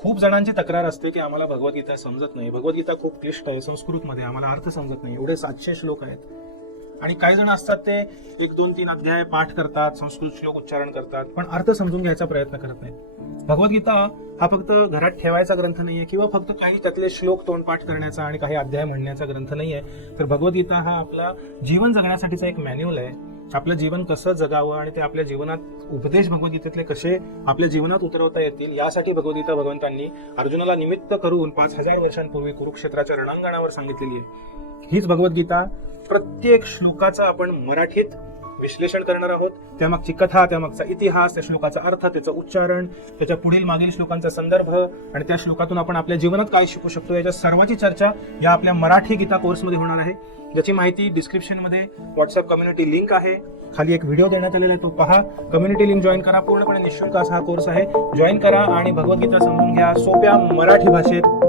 खूप जणांची तक्रार असते की आम्हाला भगवद्गीता समजत नाही, भगवद्गीता खूप क्लिष्ट आहे, संस्कृतमध्ये आम्हाला अर्थ समजत नाही, एवढे 700 श्लोक आहेत. आणि काही जण असतात ते 1, 2, 3 अध्याय पाठ करतात, संस्कृत श्लोक उच्चारण करतात, पण अर्थ समजून घ्यायचा प्रयत्न करत नाहीत. भगवद्गीता हा फक्त घरात ठेवायचा ग्रंथ नाहीये किंवा फक्त काही त्यातले श्लोक तोंडपाठ करण्याचा आणि काही अध्याय म्हणण्याचा ग्रंथ नाहीये. तर भगवद्गीता हा आपला जीवन जगण्यासाठीचा एक मॅन्युअल आहे. आपलं जीवन कसं जगावं आणि ते आपल्या जीवनात उपदेश भगवद्गीतेतले कसे आपल्या जीवनात उतरवता येतील यासाठी भगवद्गीता भगवंतांनी अर्जुनाला निमित्त करून 5000 वर्षांपूर्वी कुरुक्षेत्राच्या रणांगणावर सांगितलेली आहे. हीच भगवद्गीता प्रत्येक श्लोकाचं आपण मराठीत विश्लेषण करणार आहोत. त्यामागची कथा, त्यामागचा इतिहास, त्या श्लोकाचा अर्थ, त्याचं उच्चारण, त्याच्या पुढील मागील श्लोकांचा संदर्भ आणि त्या श्लोकातून आपण आपल्या जीवनात काय शिकू शकतो याच्या सर्वांची चर्चा या आपल्या मराठी गीता कोर्समध्ये होणार आहे. ज्याची माहिती डिस्क्रिप्शनमध्ये व्हॉट्सअप कम्युनिटी लिंक आहे, खाली एक व्हिडिओ देण्यात आलेला आहे, तो पहा. कम्युनिटी लिंक जॉईन करा. पूर्णपणे निःशुल्क असा हा कोर्स आहे. जॉईन करा आणि भगवद्गीता समजून घ्या सोप्या मराठी भाषेत.